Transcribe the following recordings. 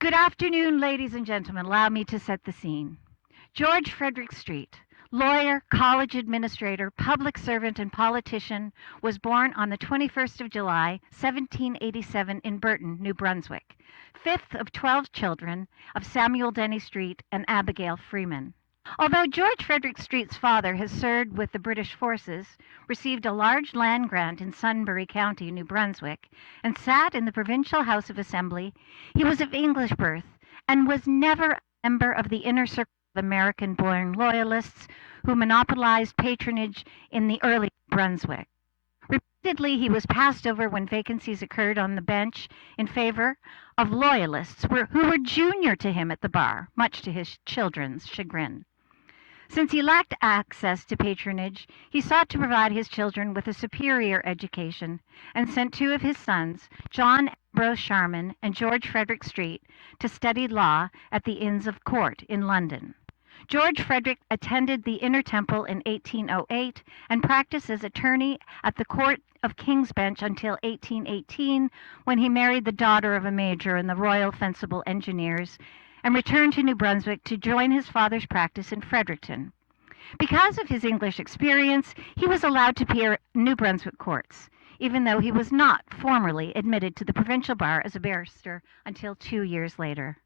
Good afternoon, ladies and gentlemen. Allow me to set the scene. George Frederick Street, lawyer, college administrator, public servant, and politician, was born on the 21st of July, 1787 in Burton, New Brunswick, fifth of 12 children of Samuel Denny Street and Abigail Freeman. Although George Frederick Street's father has served with the British forces, received a large land grant in Sunbury County, New Brunswick, and sat in the Provincial House of Assembly, he was of English birth and was never a member of the inner circle of American-born loyalists who monopolized patronage in the early Brunswick. Repeatedly, he was passed over when vacancies occurred on the bench in favor of loyalists who were junior to him at the bar, much to his children's chagrin. Since he lacked access to patronage, he sought to provide his children with a superior education and sent two of his sons, John Ambrose Sharman and George Frederick Street, to study law at the Inns of Court in London. George Frederick attended the Inner Temple in 1808 and practiced as attorney at the Court of King's Bench until 1818, when he married the daughter of a major in the Royal Fencible Engineers and returned to New Brunswick to join his father's practice in Fredericton. Because of his English experience, he was allowed to appear in New Brunswick courts, even though he was not formally admitted to the provincial bar as a barrister until 2 years later.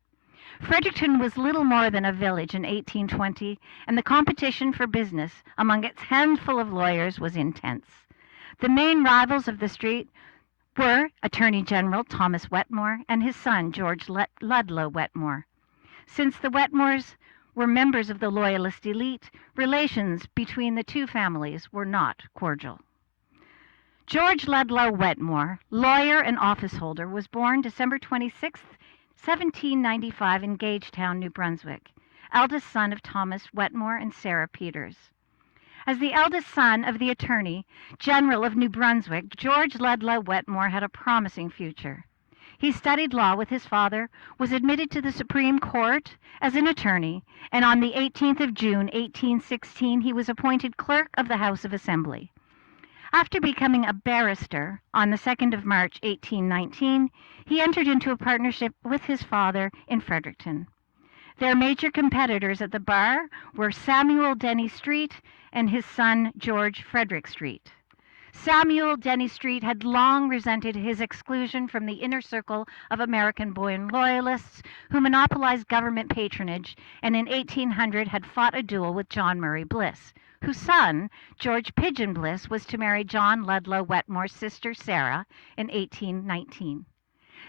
Fredericton was little more than a village in 1820, and the competition for business among its handful of lawyers was intense. The main rivals of the street were Attorney General Thomas Wetmore and his son George Ludlow Wetmore. Since the Wetmores were members of the Loyalist elite, relations between the two families were not cordial. George Ludlow Wetmore, lawyer and office holder, was born December 26, 1795 in Gagetown, New Brunswick, eldest son of Thomas Wetmore and Sarah Peters. As the eldest son of the Attorney General of New Brunswick, George Ludlow Wetmore had a promising future. He studied law with his father, was admitted to the Supreme Court as an attorney, and on the 18th of June, 1816, he was appointed Clerk of the House of Assembly. After becoming a barrister on the 2nd of March, 1819, he entered into a partnership with his father in Fredericton. Their major competitors at the bar were Samuel Denny Street and his son George Frederick Street. Samuel Denny Street had long resented his exclusion from the inner circle of American-born loyalists who monopolized government patronage, and in 1800 had fought a duel with John Murray Bliss, whose son, George Pigeon Bliss, was to marry John Ludlow Wetmore's sister Sarah in 1819.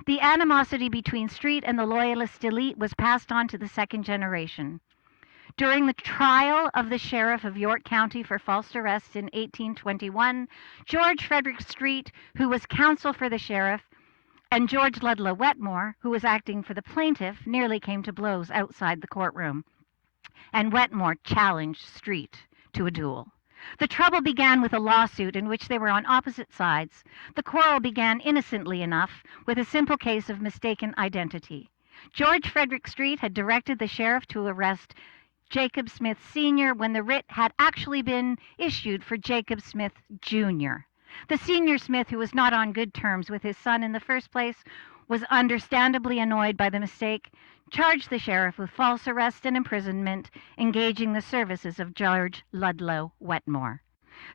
The animosity between Street and the Loyalist elite was passed on to the second generation. During the trial of the sheriff of York County for false arrest in 1821, George Frederick Street, who was counsel for the sheriff, and George Ludlow Wetmore, who was acting for the plaintiff, nearly came to blows outside the courtroom, and Wetmore challenged Street to a duel. The trouble began with a lawsuit in which they were on opposite sides. The quarrel began innocently enough with a simple case of mistaken identity. George Frederick Street had directed the sheriff to arrest Jacob Smith Sr. when the writ had actually been issued for Jacob Smith Jr. The senior Smith, who was not on good terms with his son in the first place, was understandably annoyed by the mistake, charged the sheriff with false arrest and imprisonment, engaging the services of George Ludlow Wetmore.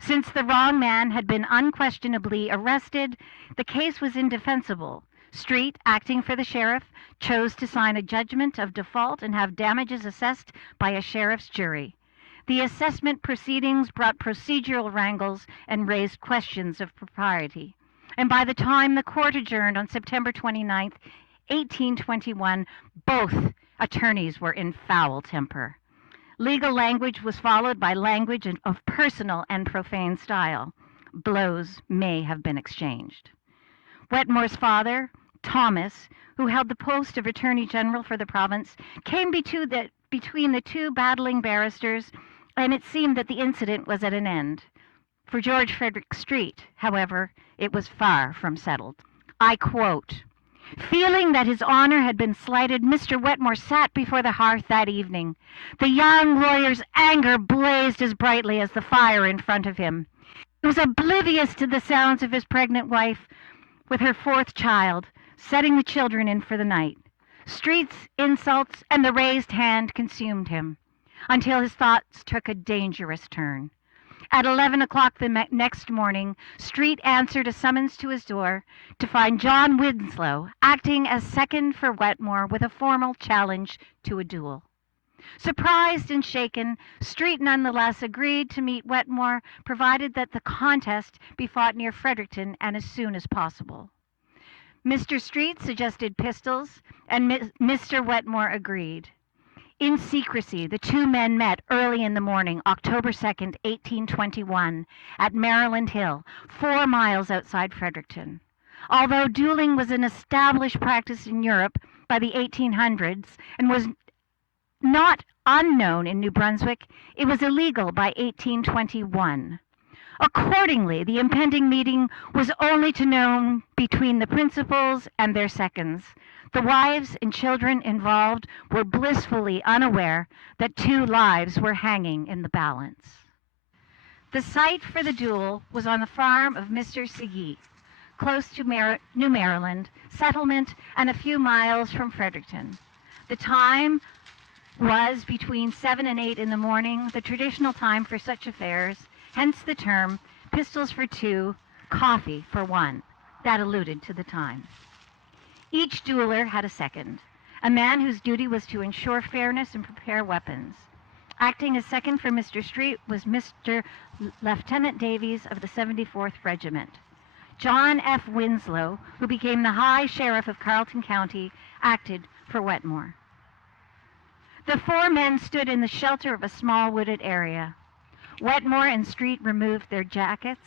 Since the wrong man had been unquestionably arrested, the case was indefensible. Street, acting for the sheriff, chose to sign a judgment of default and have damages assessed by a sheriff's jury. The assessment proceedings brought procedural wrangles and raised questions of propriety. And by the time the court adjourned on September 29, 1821, both attorneys were in foul temper. Legal language was followed by language of personal and profane style. Blows may have been exchanged. Wetmore's father, Thomas, who held the post of Attorney General for the province, came between the two battling barristers, and it seemed that the incident was at an end. For George Frederick Street, however, it was far from settled. I quote, "Feeling that his honor had been slighted, Mr. Wetmore sat before the hearth that evening. The young lawyer's anger blazed as brightly as the fire in front of him. He was oblivious to the sounds of his pregnant wife with her fourth child, setting the children in for the night. Street's insults and the raised hand consumed him until his thoughts took a dangerous turn. At 11 o'clock the next morning, Street answered a summons to his door to find John Winslow acting as second for Wetmore with a formal challenge to a duel. Surprised and shaken, Street nonetheless agreed to meet Wetmore, provided that the contest be fought near Fredericton and as soon as possible. Mr. Street suggested pistols, and Mr. Wetmore agreed. In secrecy, the two men met early in the morning, October 2nd, 1821, at Maryland Hill, 4 miles outside Fredericton. Although dueling was an established practice in Europe by the 1800s and was not unknown in New Brunswick, it was illegal by 1821. Accordingly, the impending meeting was only to known between the principals and their seconds. The wives and children involved were blissfully unaware that 2 lives were hanging in the balance. The site for the duel was on the farm of Mr. Segee, close to New Maryland settlement and a few miles from Fredericton. The time was between 7 and 8 in the morning, the traditional time for such affairs, hence the term pistols for 2, coffee for 1. That alluded to the time. Each dueler had a second, a man whose duty was to ensure fairness and prepare weapons. Acting as second for Mr. Street was Mr. Lieutenant Davies of the 74th Regiment. John F. Winslow, who became the High Sheriff of Carleton County, acted for Wetmore. The 4 men stood in the shelter of a small wooded area. Wetmore and Street removed their jackets.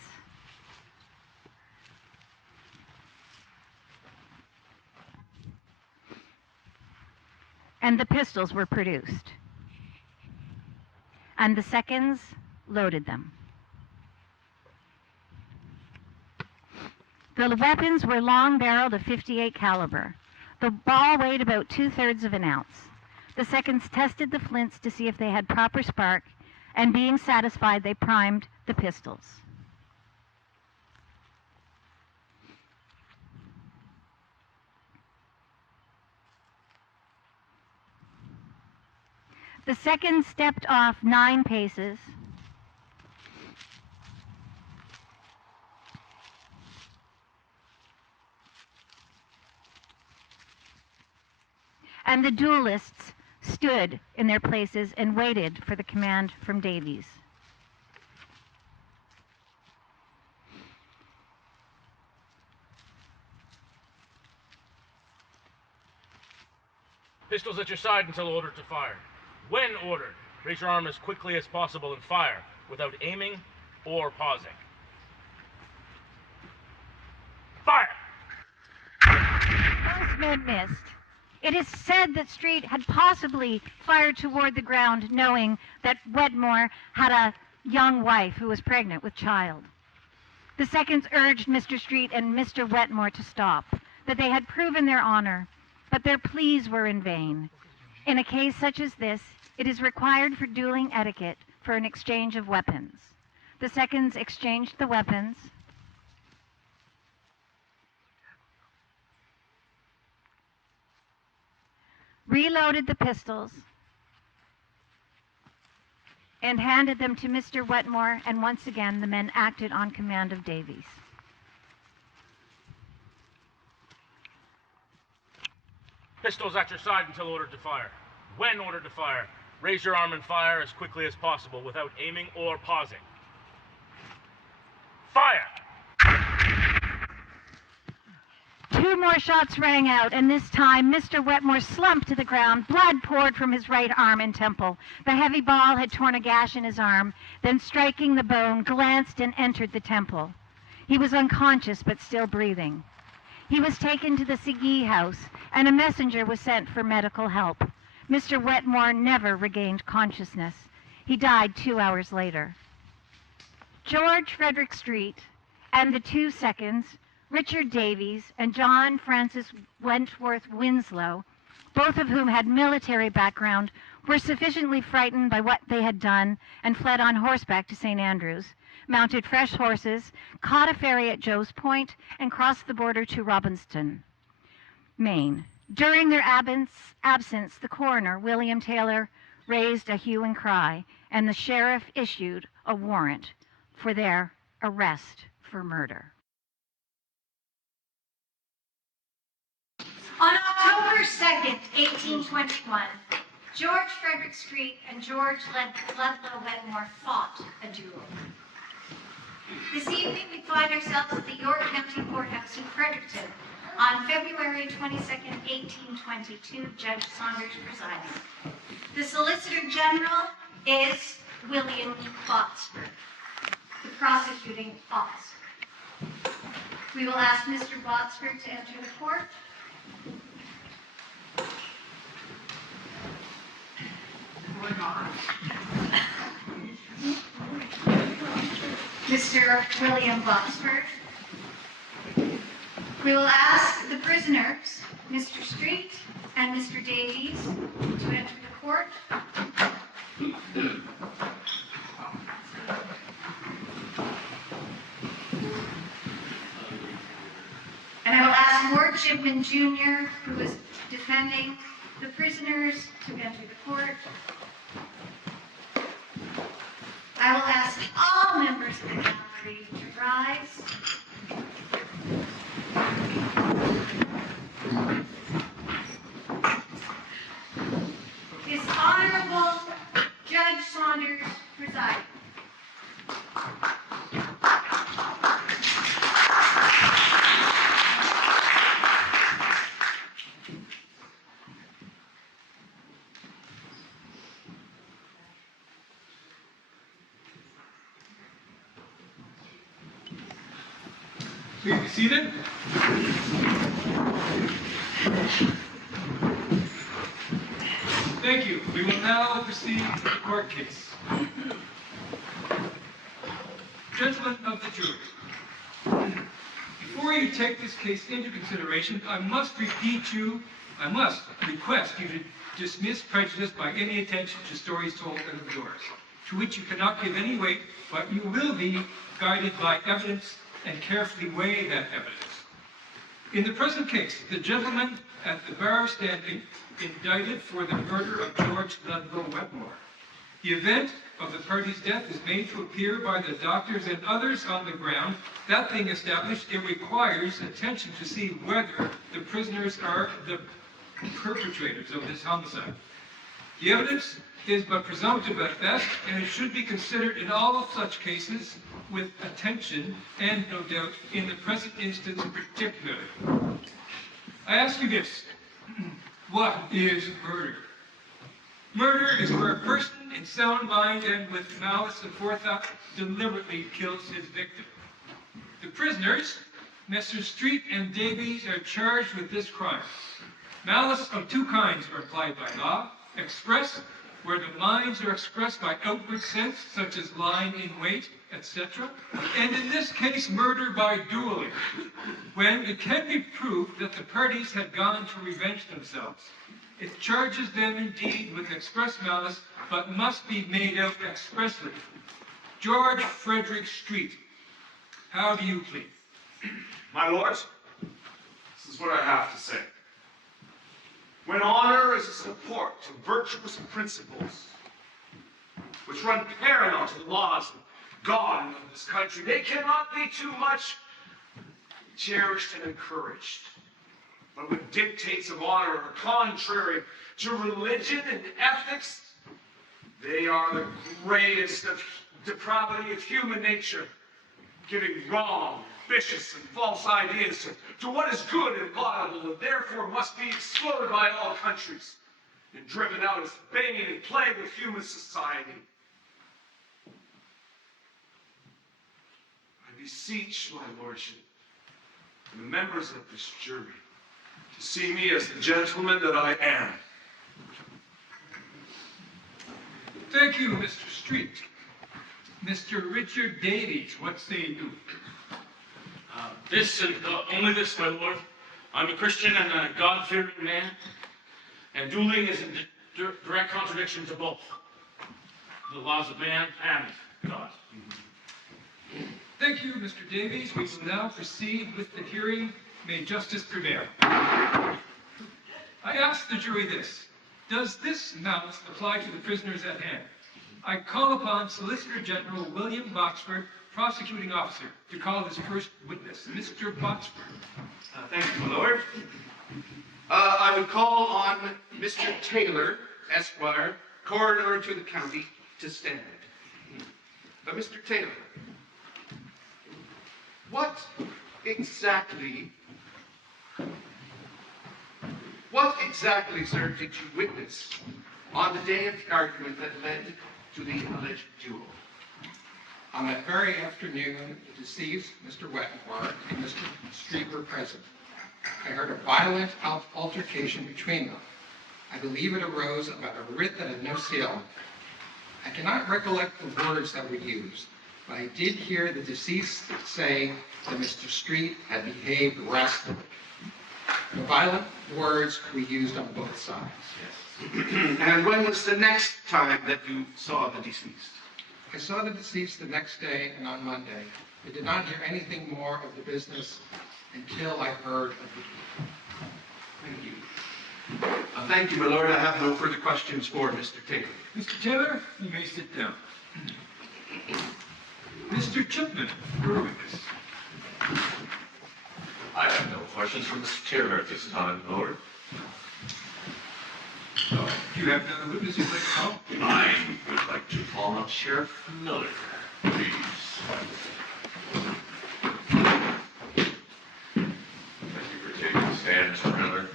And the pistols were produced. And the seconds loaded them. The weapons were long-barreled of .58 caliber. The ball weighed about 2/3 of an ounce. The seconds tested the flints to see if they had proper spark, and being satisfied, they primed the pistols. The seconds stepped off 9 paces. And the duelists stood in their places and waited for the command from Davies. Pistols at your side until ordered to fire. When ordered, raise your arm as quickly as possible and fire without aiming or pausing. Fire! Both men missed. It is said that Street had possibly fired toward the ground, knowing that Wetmore had a young wife who was pregnant with child. The seconds urged Mr. Street and Mr. Wetmore to stop, that they had proven their honor, but their pleas were in vain. In a case such as this, it is required for dueling etiquette for an exchange of weapons. The seconds exchanged the weapons. Reloaded the pistols, and handed them to Mr. Wetmore, and once again the men acted on command of Davies. Pistols at your side until ordered to fire. When ordered to fire, raise your arm and fire as quickly as possible without aiming or pausing. Fire! 2 more shots rang out, and this time Mr. Wetmore slumped to the ground. Blood poured from his right arm and temple. The heavy ball had torn a gash in his arm, then striking the bone, glanced and entered the temple. He was unconscious but still breathing. He was taken to the Segee house, and a messenger was sent for medical help. Mr. Wetmore never regained consciousness. He died 2 hours later. George Frederick Street and the 2 seconds, Richard Davies and John Francis Wentworth Winslow, both of whom had military background, were sufficiently frightened by what they had done and fled on horseback to St. Andrews, mounted fresh horses, caught a ferry at Joe's Point, and crossed the border to Robbinston, Maine. During their absence, the coroner, William Taylor, raised a hue and cry, and the sheriff issued a warrant for their arrest for murder. On October 2nd, 1821, George Frederick Street and George Ludlow Wetmore fought a duel. This evening, we find ourselves at the York County Courthouse in Fredericton. On February 22nd, 1822, Judge Saunders presiding. The Solicitor General is William Botsford, the prosecuting officer. We will ask Mr. Botsford to enter the court. Mr. William Botsford. We will ask the prisoners, Mr. Street and Mr. Davies, to enter the court. And I will ask Ward Shipman Jr., who is defending the prisoners, to enter the court. I will ask all members of the gallery to rise. His Honorable Judge Saunders presiding. Please be seated. Thank you. We will now proceed to the court case. Gentlemen of the jury, before you take this case into consideration, I must request you to dismiss prejudice by any attention to stories told out of doors, to which you cannot give any weight, but you will be guided by evidence and carefully weigh that evidence. In the present case, the gentleman at the bar standing indicted for the murder of George Ludlow Wetmore. The event of the party's death is made to appear by the doctors and others on the ground. That being established, it requires attention to see whether the prisoners are the perpetrators of this homicide. The evidence is but presumptive at best, and it should be considered in all of such cases with attention, and no doubt in the present instance particularly. I ask you this: what is murder? Murder is where a person in sound mind and with malice and forethought deliberately kills his victim. The prisoners, Messrs. Street and Davies, are charged with this crime. Malice of two kinds are applied by law: express, where the minds are expressed by outward sense, such as lying in wait, etc. And in this case, murder by dueling, when it can be proved that the parties had gone to revenge themselves. It charges them indeed with express malice, but must be made out expressly. George Frederick Street, how do you plead? My lords, this is what I have to say. When honor is a support to virtuous principles, which run parallel to the laws of God and of this country, they cannot be too much cherished and encouraged. But when dictates of honor are contrary to religion and ethics, they are the greatest of depravity of human nature, giving wrong, vicious, and false ideas to what is good and laudable, and therefore must be exploded by all countries, and driven out as bane and plague of human society. I beseech my lordship and the members of this jury to see me as the gentleman that I am. Thank you, Mr. Street. Mr. Richard Davies, what say you? This and only this, my lord. I'm a Christian and a God-fearing man, and dueling is in direct contradiction to both the laws of man and God. Thank you, Mr. Davies. We will now proceed with the hearing. May justice prevail. I ask the jury this. Does this malice apply to the prisoners at hand? I call upon Solicitor General William Boxford, prosecuting officer, to call his first witness, Mr. Boxford. Thank you, my lord. I would call on Mr. Taylor, Esquire, coroner to the county, to stand. Mr. Taylor, what exactly, sir, did you witness on the day of the argument that led to the alleged duel? On that very afternoon, the deceased, Mr. Wetmore, and Mr. Street were present. I heard a violent altercation between them. I believe it arose about a writ that had no seal. I cannot recollect the words that were used, but I did hear the deceased say that Mr. Street had behaved rascally. The violent words were used on both sides. Yes. And when was the next time that you saw the deceased? I saw the deceased the next day and on Monday. I did not hear anything more of the business until I heard of the duel. Thank you. Thank you, my lord. I have no further questions for Mr. Taylor. Mr. Taylor, you may sit down. Mr. Chipman, your witness. I have no questions for Mr. Taylor at this time, Lord. Do you have another witness you'd like to call? I would like to call on Sheriff Miller, please. Thank you for taking the stand, Mr. Miller.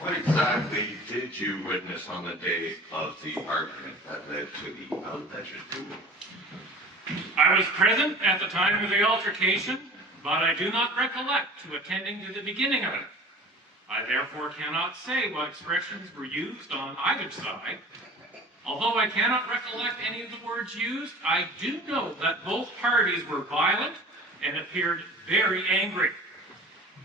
What exactly did you witness on the day of the argument that led to the alleged duel? I was present at the time of the altercation, but I do not recollect to attending to the beginning of it. I therefore cannot say what expressions were used on either side. Although I cannot recollect any of the words used, I do know that both parties were violent and appeared very angry.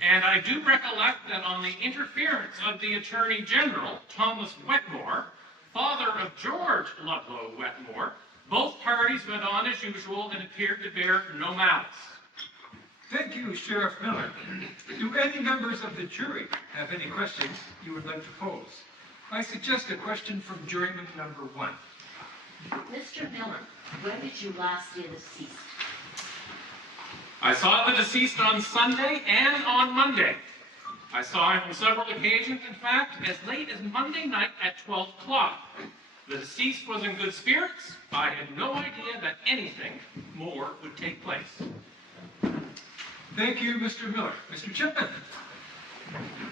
And I do recollect that on the interference of the Attorney General, Thomas Wetmore, father of George Ludlow Wetmore, both parties went on as usual and appeared to bear no malice. Thank you, Sheriff Miller. Do any members of the jury have any questions you would like to pose? I suggest a question from juryman number 1. Mr. Miller, when did you last see the deceased? I saw the deceased on Sunday and on Monday. I saw him on several occasions, in fact, as late as Monday night at 12 o'clock. The deceased was in good spirits. I had no idea that anything more would take place. Thank you, Mr. Miller. Mr. Chipman.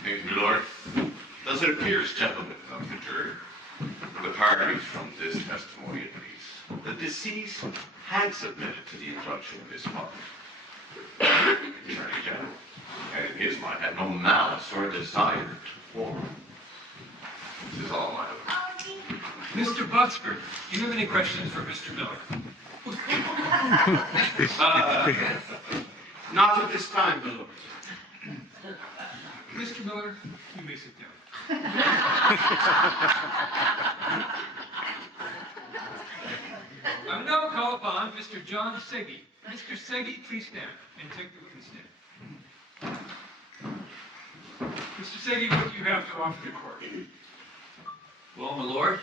Thank you, Lord. Thus it appears, gentlemen of the jury, the parties from this testimony at least, the deceased had submitted to the injunction of his father. The Attorney General, and in his mind, had no malice or desire to form. This is all my own. Mr. Boxford, do you have any questions for Mr. Miller? Not at this time, my lord. Mr. Miller, you may sit down. I will now call upon Mr. John Seggy. Mr. Seggy, please stand and take the witness stand. Mr. Seggy, what do you have to offer the court? Well, my lord,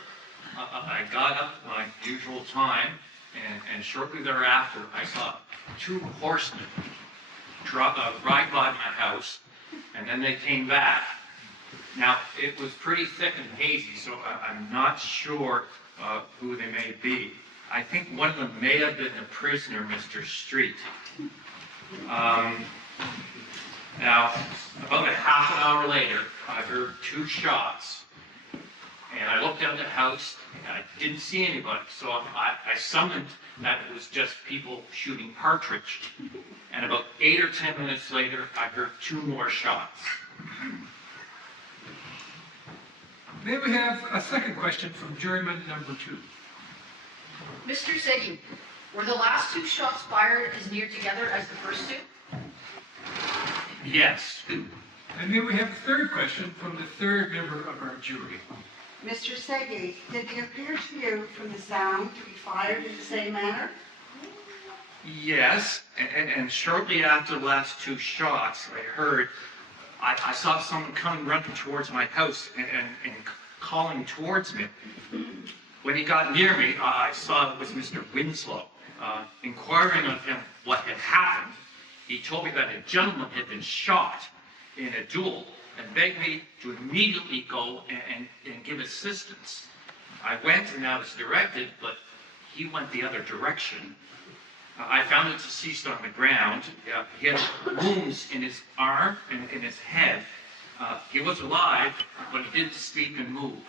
I got up at my usual time, and shortly thereafter, I saw 2 horsemen ride by my house, and then they came back. Now, it was pretty thick and hazy, so I'm not sure who they may be. I think one of them may have been the prisoner, Mr. Street. Now, about a half an hour later, I heard 2 shots. And I looked out the house, and I didn't see anybody. So I summoned that it was just people shooting partridge. And about 8 or 10 minutes later, I heard 2 more shots. May we have a second question from juryman number 2? Mr. Seggy, were the last 2 shots fired as near together as the first 2? Yes. And may we have a third question from the third member of our jury? Mr. Seggy, did it appear to you from the sound to be fired in the same manner? Yes, and shortly after the last 2 shots, I heard I saw someone coming running towards my house and calling towards me. When he got near me, I saw it was Mr. Winslow. Inquiring of him what had happened, he told me that a gentleman had been shot in a duel and begged me to immediately go and give assistance. I went and I was directed, but he went the other direction. I found the deceased on the ground. He had wounds in his arm and in his head. He was alive, but he didn't speak and move.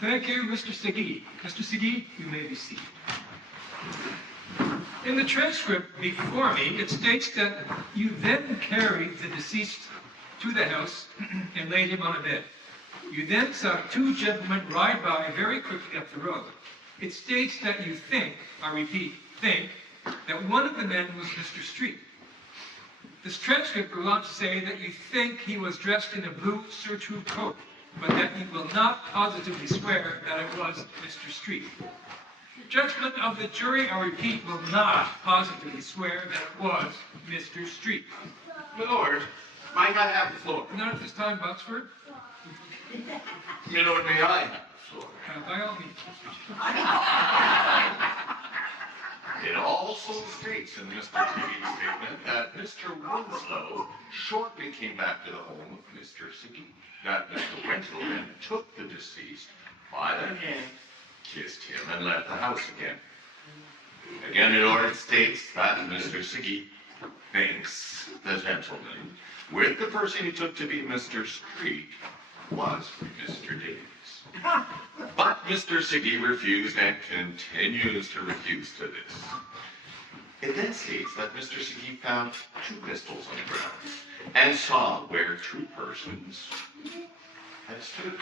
Thank you, Mr. Segui. Mr. Segui, you may be seated. In the transcript before me, it states that you then carried the deceased to the house and laid him on a bed. You then saw two gentlemen ride by very quickly up the road. It states that you think, I repeat, think, that one of the men was Mr. Street. This transcript goes on to say that you think he was dressed in a blue surtout coat, but that you will not positively swear that it was Mr. Street. Judgment of the jury, I repeat, will not positively swear that it was Mr. Street. My lord, might I have the floor? Not at this time, Botsford. My lord, may I have the floor? By all means. It also states in Mr. Seguy's statement that Mr. Winslow shortly came back to the home of Mr. Segui. That Mr. Winslow then took the deceased by the hand, kissed him, and left the house again. Again, in order it states that Mr. Segui thinks the gentleman with the person he took to be Mr. Street was Mr. Davies. But Mr. Segui refused and continues to refuse to this. It then states that Mr. Segui found two pistols on the ground and saw where two persons had stood.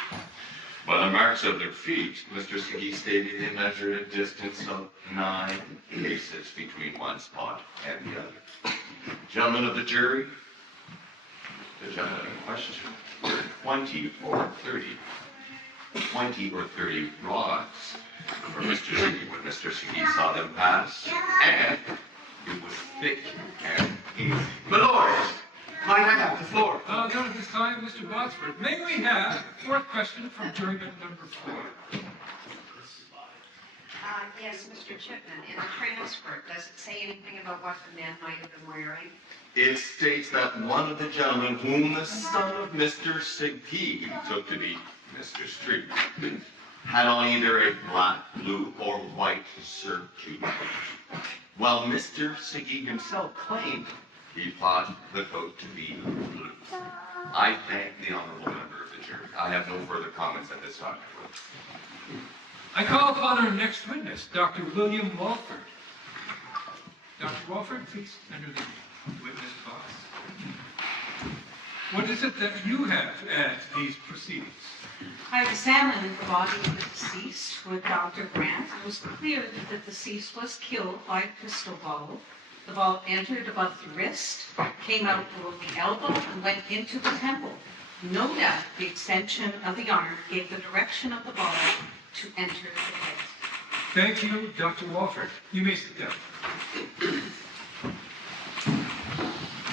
By the marks of their feet, Mr. Segui stated they measured a distance of 9 paces between one spot and the other. Gentlemen of the jury, the gentlemen in question were 20 or 30 rods from Mr. Segui when Mr. Segui saw them pass, and it was thick and easy. My lord, might I have the floor? Not at this time, Mr. Botsford. May we have a fourth question from juryman number 4? Yes, Mr. Chipman, in the transcript, does it say anything about what the men might have been wearing? It states that one of the gentlemen whom the son of Mr. Segui took to be Mr. Street had on either a black, blue, or white surtout, while Mr. Segui himself claimed he thought the coat to be blue. I thank the honorable member of the jury. I have no further comments at this time. I call upon our next witness, Dr. William Walford. Dr. Walford, please enter the witness box. What is it that you have to add to these proceedings? I examined the body of the deceased with Dr. Grant. It was clear that the deceased was killed by a pistol ball. The ball entered above the wrist, came out below the elbow, and went into the temple. No doubt the extension of the arm gave the direction of the ball to enter the head. Thank you, Dr. Walford. You may sit down.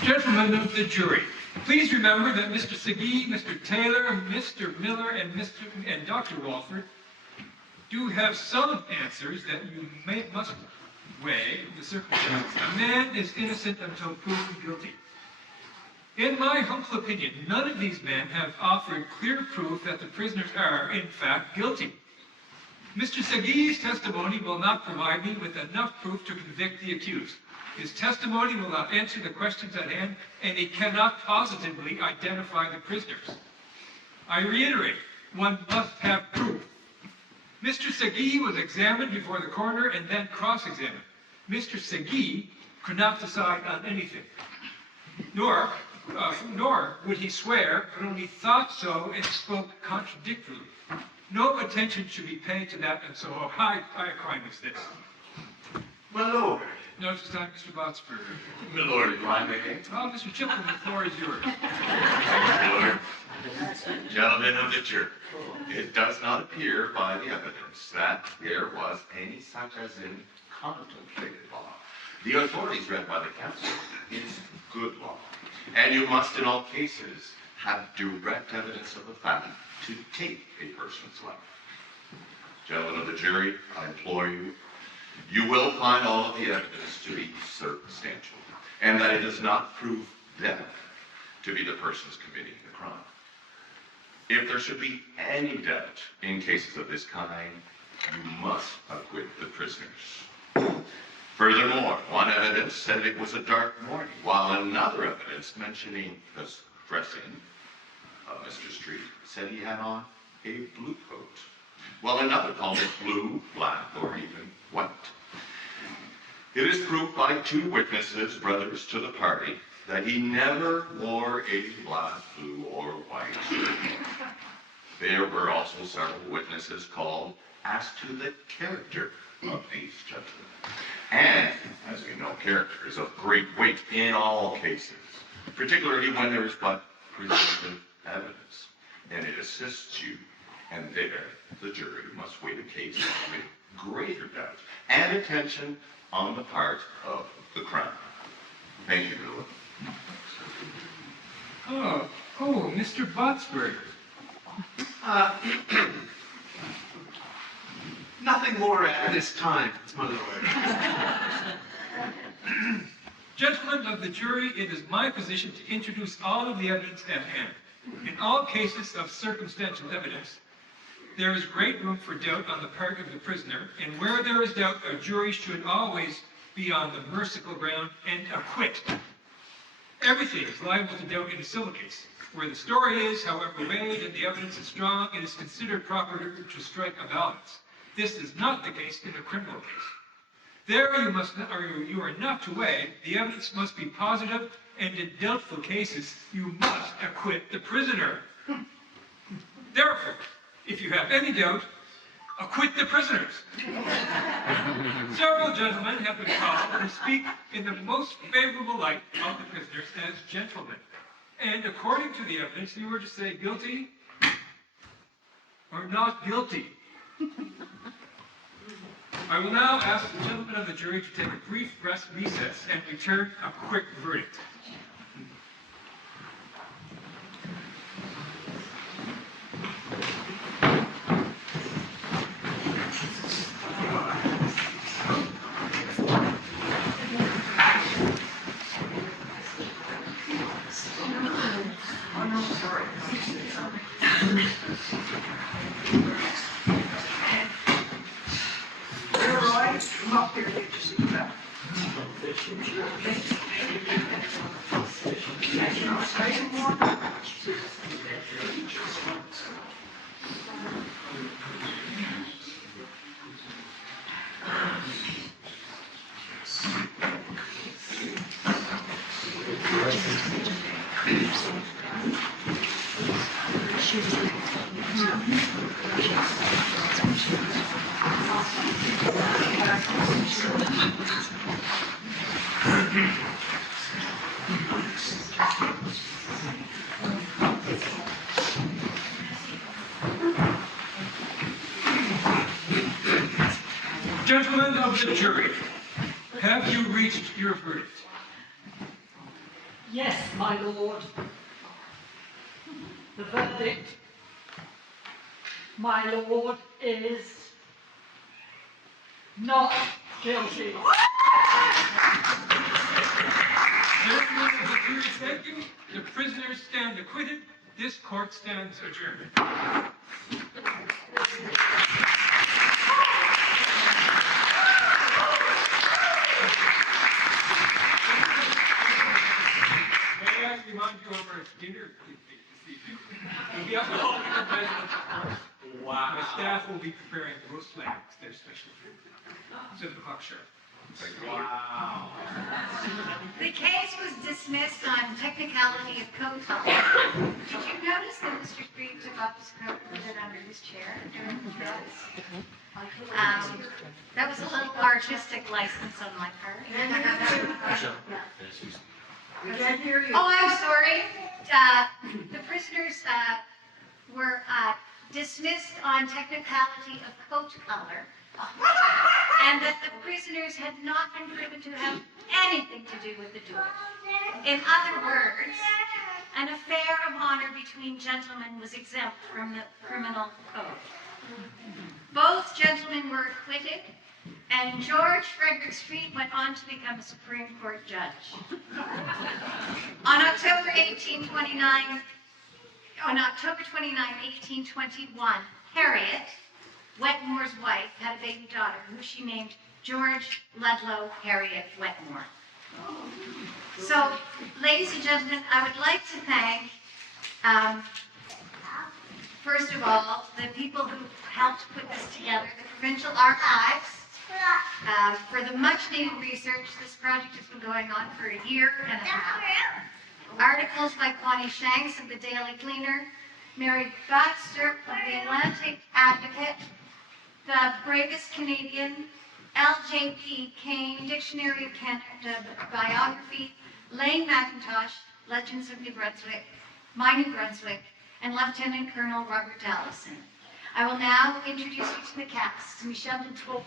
Gentlemen of the jury, please remember that Mr. Segui, Mr. Taylor, Mr. Miller, and Dr. Walford do have some answers that you must weigh the circumstances. A man is innocent until proven guilty. In my humble opinion, none of these men have offered clear proof that the prisoners are, in fact, guilty. Mr. Segui's testimony will not provide me with enough proof to convict the accused. His testimony will not answer the questions at hand, and he cannot positively identify the prisoners. I reiterate, one must have proof. Mr. Segui was examined before the coroner and then cross-examined. Mr. Segui could not decide on anything, nor would he swear, but only thought so and spoke contradictorily. No attention should be paid to that, and so high a crime as this. My lord. No, it's time, Mr. Botsford. My lord, if I may. Oh, Mr. Chipman, the floor is yours. My lord. Gentlemen of the jury, it does not appear by the evidence that there was any such as in contemplated law. The authorities read by the counsel is good law. And you must, in all cases, have direct evidence of the fact to take a person's life. Gentlemen of the jury, I implore you, you will find all of the evidence to be circumstantial, and that it does not prove death to be the person's committing the crime. If there should be any doubt in cases of this kind, you must acquit the prisoners. Furthermore, one evidence said it was a dark morning, while another evidence mentioning the dressing of Mr. Street said he had on a blue coat, while another called it blue, black, or even white. It is proved by 2 witnesses, brothers to the party, that he never wore a black, blue, or white shirt. There were also several witnesses called as to the character of these gentlemen. And, as we know, character is of great weight in all cases, particularly when there is but presumptive evidence, and it assists you, and there the jury must weigh the case with greater doubt and attention on the part of the crown. Thank you, Duel. Oh, Mr. Botsberg. Nothing more at this time, my lord. Gentlemen of the jury, it is my position to introduce all of the evidence at hand. In all cases of circumstantial evidence, there is great room for doubt on the part of the prisoner, and where there is doubt, a jury should always be on the merciful ground and acquit. Everything is liable to doubt in a civil case. Where the story is, however weighed, and the evidence is strong, it is considered proper to strike a balance. This is not the case in a criminal case. There you are not to weigh, the evidence must be positive, and in doubtful cases, you must acquit the prisoner. Therefore, if you have any doubt, acquit the prisoners. Several gentlemen have been called to speak in the most favorable light of the prisoners as gentlemen. And according to the evidence, you were to say guilty or not guilty. I will now ask the gentlemen of the jury to take a brief recess and return a quick verdict. Gentlemen of the jury, have you reached your verdict? Yes, my lord. The verdict, my lord, is not guilty. Gentlemen of the jury, thank you. The prisoners stand acquitted. This court stands adjourned. May I remind you of our dinner this evening? We'll be up at home with the president, of course. Wow. The staff will be preparing roast flags, their special food. 7 o'clock sharp. Wow. The case was dismissed on technicality of coat color. Did you notice that Mr. Street took off his coat and put it under his chair during the trials? That was a little artistic license on my part. We can't hear you. Oh, I'm sorry. The prisoners were dismissed on technicality of coat color, and that the prisoners had not been proven to have anything to do with the duel. In other words, an affair of honor between gentlemen was exempt from the criminal code. Both gentlemen were acquitted, and George Frederick Street went on to become a Supreme Court judge. On October 29, 1821, Harriet, Wetmore's wife, had a baby daughter who she named George Ludlow Harriet Wetmore. So, ladies and gentlemen, I would like to thank, first of all, the people who helped put this together, the Provincial Archives, for the much-needed research. This project has been going on for a year and a half. Articles by Connie Shanks of the Daily Gleaner, Mary Baxter of the Atlantic Advocate, the Bravest Canadian, L.J.P. Kane, Dictionary of Canada Biography, Lane McIntosh, Legends of New Brunswick, My New Brunswick, and Lieutenant Colonel Robert Dallison. I will now introduce you to the cast. Michel Dutour.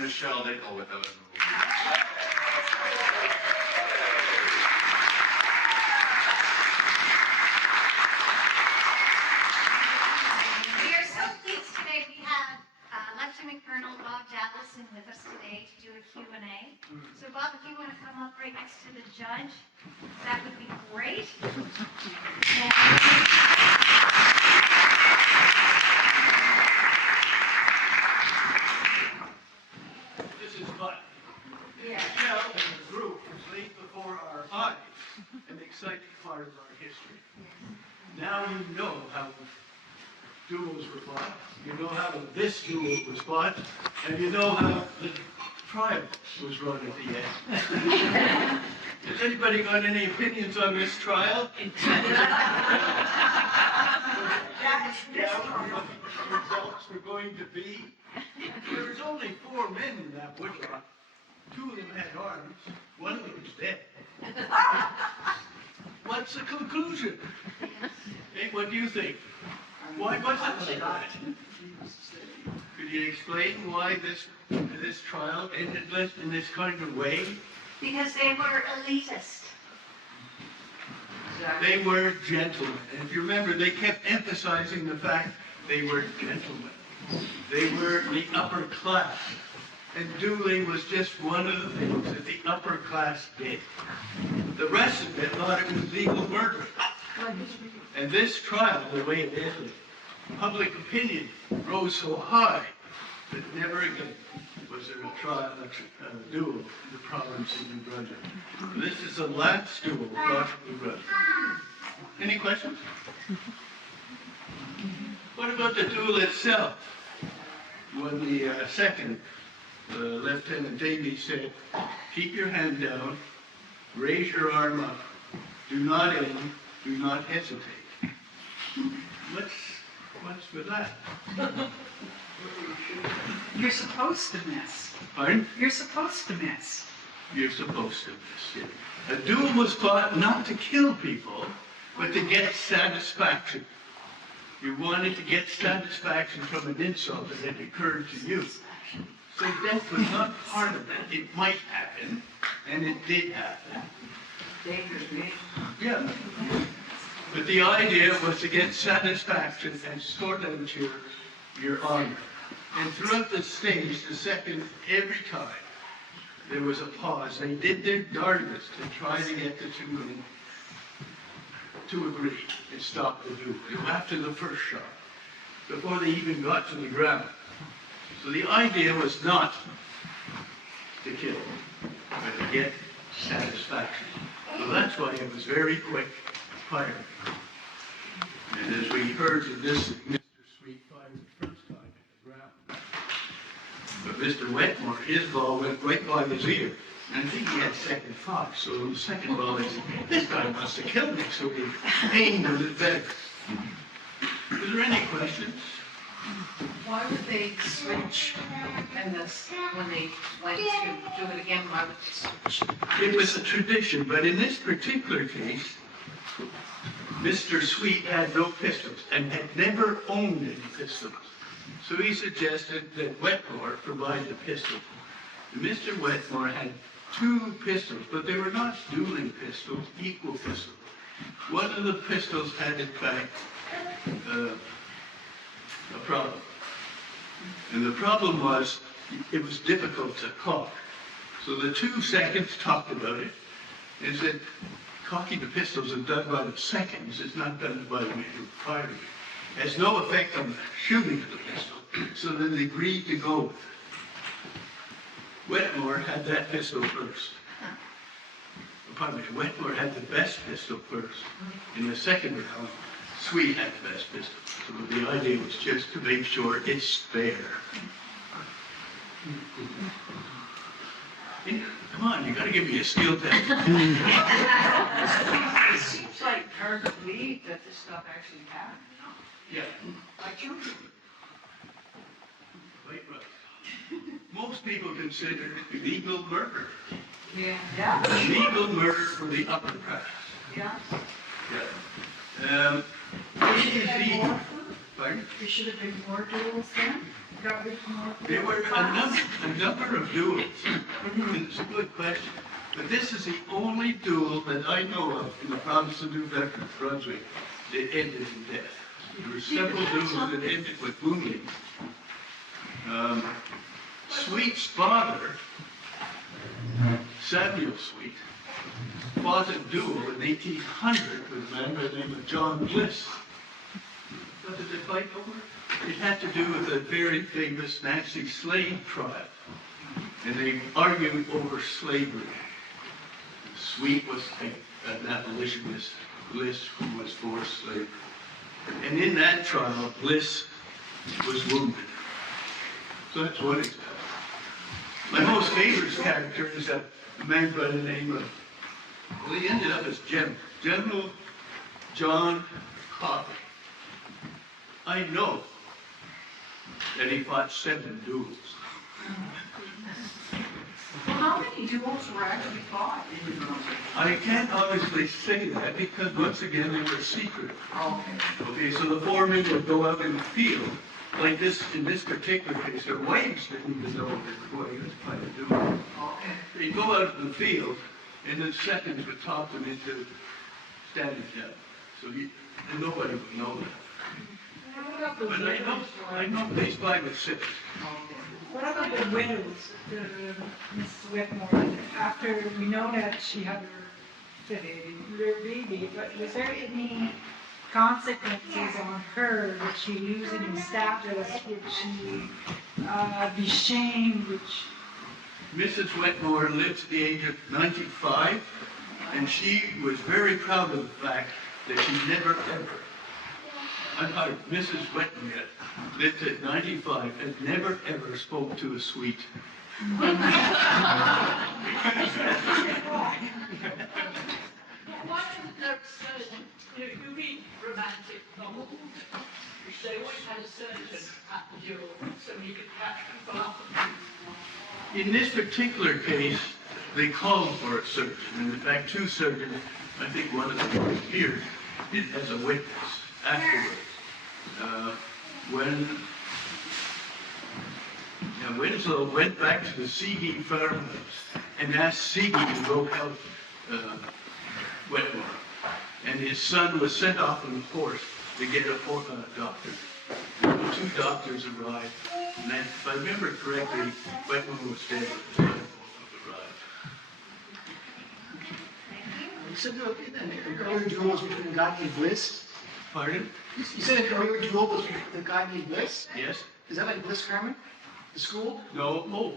Michelle Nickel with those. We are so pleased today. We have Lieutenant Colonel Bob Dallison with us today to do a Q&A. So Bob, if you want to come up right next to the judge, that would be great. This is fun. Michelle and the group has laid before our eyes an exciting part of our history. Now you know how duels were fought, you know how this duel was fought, and you know how the trial was run at the end. Has anybody got any opinions on this trial? What the results were going to be? There was only 4 men in that woodlot. 2 of them had arms. 1 of them was dead. What's the conclusion? Hey, what do you think? Why wasn't it shot? Could you explain why this trial ended in this kind of way? Because they were elitist. They were gentlemen. And if you remember, they kept emphasizing the fact they were gentlemen. They were the upper class. And dueling was just one of the things that the upper class did. The rest of it thought it was legal murder. And this trial, the way it ended, public opinion rose so high that never again was there a duel in the province of New Brunswick. This is the last duel fought in New Brunswick. Any questions? What about the duel itself? When the second, Lieutenant Davies said, keep your hand down, raise your arm up, do not aim, do not hesitate. What's with that? You're supposed to miss. Pardon? You're supposed to miss. You're supposed to miss, yeah. A duel was fought not to kill people, but to get satisfaction. You wanted to get satisfaction from an insult that had occurred to you. So death was not part of that. It might happen, and it did happen. Yeah. But the idea was to get satisfaction and sort out your honor. And throughout the stage, the second, every time, there was a pause. They did their darndest to try to get the two men to agree and stop the duel after the first shot, before they even got to the ground. So the idea was not to kill, but to get satisfaction. So that's why it was very quick firing. And as we heard in this, Mr. Sweet fired the first time at the ground. But Mr. Wetmore, his ball went right by his ear. And I think he had second thought. So the second ball, he said, this guy must have killed me. So he aimed a little better. Is there any questions? Why would they switch in this, when they went to do it again, why would they switch? It was a tradition, but in this particular case, Mr. Sweet had no pistols and had never owned any pistols. So he suggested that Wetmore provide the pistol. And Mr. Wetmore had 2 pistols, but they were not dueling pistols, equal pistols. One of the pistols had, in fact, a problem. And the problem was, it was difficult to cock. So the 2 seconds talked about it and said, cocking the pistols is done by the seconds, it's not done by the firing. It has no effect on the shooting of the pistol. So then they agreed to go with it. Wetmore had that pistol first. Pardon me, Wetmore had the best pistol first. In the second round, Sweet had the best pistol. So the idea was just to make sure it's spare. Come on, you gotta give me a skill test. It seems like hard to believe that this stuff actually happened. Yeah. Like you. Right, right. Most people consider it legal murder. Yeah. Legal murder for the upper class. Yeah. Yeah. Pardon? There should have been more duels then? Got rid of more? There were a number of duels. It's a good question. But this is the only duel that I know of in the province of New Brunswick that ended in death. There were several duels that ended with wounding. Sweet's father, Samuel Sweet, fought a duel in 1800 with a man by the name of John Bliss. What did they fight over? It had to do with a very famous Nazi slave trial. And they argued over slavery. Sweet was an abolitionist, Bliss who was for slavery. And in that trial, Bliss was wounded. So that's one example. My most favorite character is a man by the name of, well, he ended up as General John Coffey. I know that he fought 7 duels. Well, how many duels were actually fought in New Brunswick? I can't honestly say that because, once again, they were secret. Okay, so the 4 men would go out in the field, like this, in this particular case, their wives didn't even know they were going to fight a duel. They'd go out in the field, and the seconds would talk them into standing down. So and nobody would know that. But I know at least 5 or 6. What about the widows, Mrs. Wetmore? After we know that she had her baby, but was there any consequences on her? Would she lose any status? Would she be shamed? Mrs. Wetmore lived to the age of 95, and she was very proud of the fact that she never ever, Mrs. Wetmore lived at 95 and never ever spoke to a sweet. One never says, you read romantic novels, they always had a surgeon at the duel, so he could catch people up. In this particular case, they called for a surgeon, and in fact, two surgeons, I think one of them appeared as a witness afterwards. When Winslow went back to the Seagee farmhouse and asked Seagee to go help Wetmore, and his son was sent off on a horse to get a doctor. Two doctors arrived, and if I remember correctly, Wetmore was dead at the time both arrived. You said the earlier duel was between a guy named Bliss. Pardon? You said an earlier duel was between the guy named Bliss? Yes. Is that like Bliss Carmen? The school? No. Oh.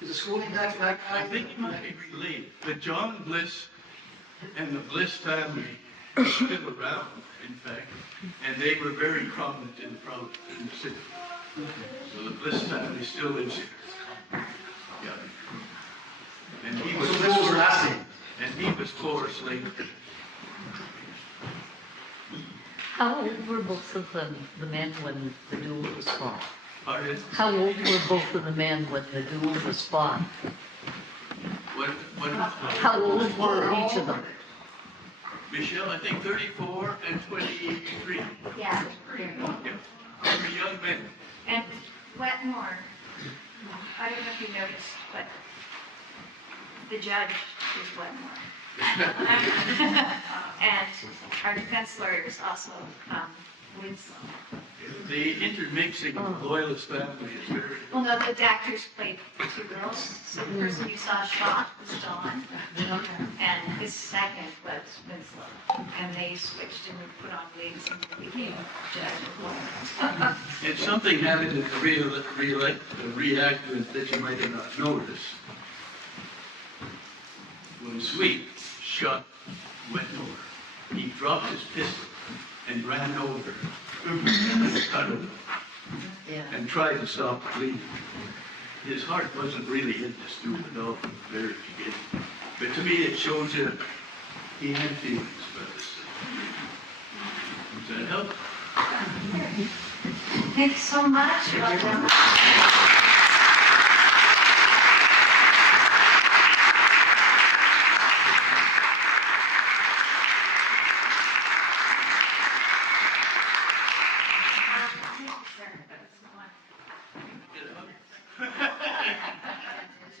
Is the school named after that guy? I think it might be related. But John Bliss and the Bliss family are still around, in fact, and they were very prominent in the city. So the Bliss family still lives here. Yeah. And he was Bliss was her last name. And he was Forrest Lake. How old were both of the men when the duel was fought? Pardon? How old were both of the men when the duel was fought? How old were each of them? Michelle, I think 34 and 23. Yeah. They were young men. And Wetmore, I don't know if you noticed, but the judge is Wetmore. And our defense lawyer is also Winslow. The intermixing of the Loyalist family is very... Well, no, the actors played the two girls. So the person you saw shot was Dawn, and his second was Winslow. And they switched and put on wigs and became judge. And something happened in the reenactment that you might have not noticed. When Sweet shot Wetmore, he dropped his pistol and ran over and cut him and tried to stop the bleeding. His heart wasn't really in this duel at all from the very beginning. But to me it shows you he had feelings about this. Does that help? Thanks so much.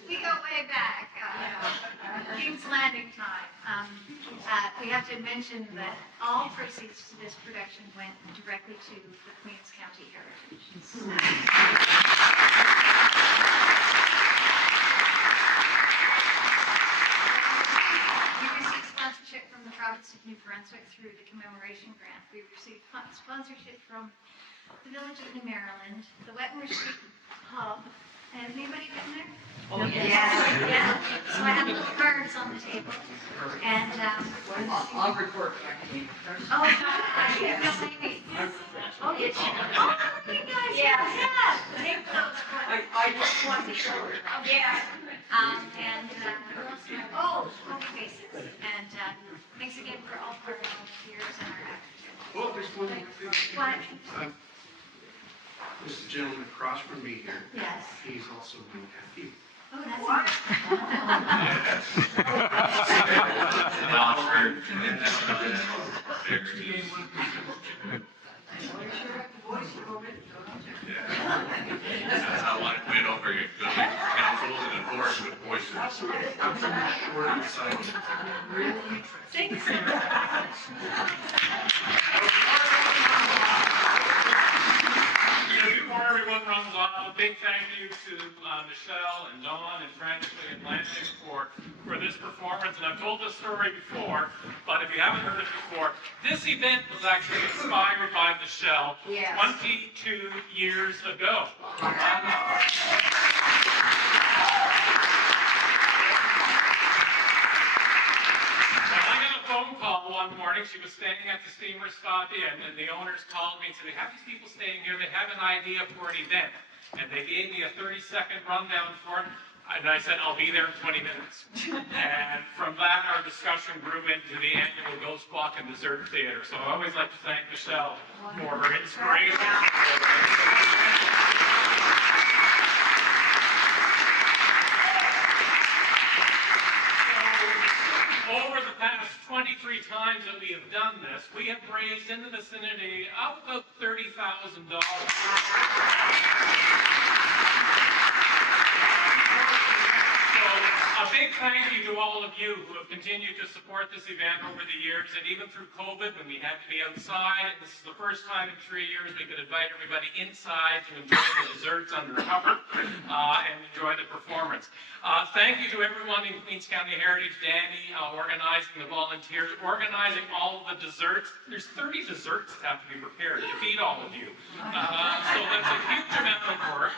We go way back. King's Landing time. We have to mention that all proceeds to this production went directly to the Queens County Heritage. We received sponsorship from the province of New Brunswick through the commemoration grant. We received sponsorship from the Village of New Maryland, the Wetmore Street Pub. Has anybody been there? Oh, yes. Yeah. So I have little cards on the table. And I'll report back to you. oh, you know maybe. Oh, did you? Oh, you guys. Yeah. Take those cards. I just want to show her. Yeah. And oh, happy faces. And thanks again for all of our volunteers and our actors. Oh, there's one more thing. What? This gentleman across from me here. Yes. He's also my nephew. Oh, that's That's how I went over your good counsel and enforcement voices. I'm from the short side. Thanks. Before everyone runs off, a big thank you to Michelle and Dawn and Franklin and Lansing for this performance. And I've told this story before, but if you haven't heard it before, this event was actually inspired by Michelle 22 years ago. Phone call one morning. She was standing at the steamer stop in, and the owners called me and said, "We have these people staying here. They have an idea for an event." And they gave me a 30-second rundown for it. And I said, "I'll be there in 20 minutes." And from that, our discussion grew into the annual Ghost Walk and Dessert Theater. So I always like to thank Michelle for her inspiration. Over the past 23 times that we have done this, we have raised in the vicinity of about $30,000. A big thank you to all of you who have continued to support this event over the years, and even through COVID when we had to be outside. This is the first time in 3 years we could invite everybody inside to enjoy the desserts under cover and enjoy the performance. Thank you to everyone in Queens County Heritage, Danny, organizing the volunteers, organizing all of the desserts. There's 30 desserts that have to be prepared to feed all of you. So that's a huge amount of work.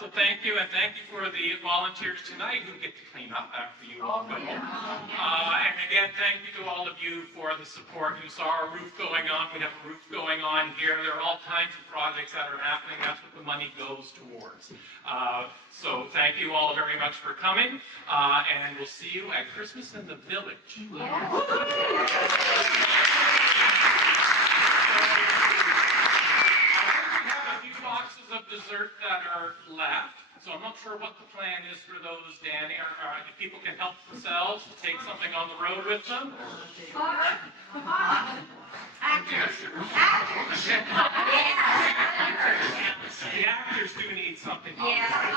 So thank you, and thank you for the volunteers tonight who get to clean up after you all go. And again, thank you to all of you for the support. You saw our roof going on. We have a roof going on here. There are all kinds of projects that are happening. That's what the money goes towards. So thank you all very much for coming, and we'll see you at Christmas in the Village. We have a few boxes of dessert that are left. So I'm not sure what the plan is for those, Danny, or if people can help themselves to take something on the road with them. Actors. The actors do need something. Yeah.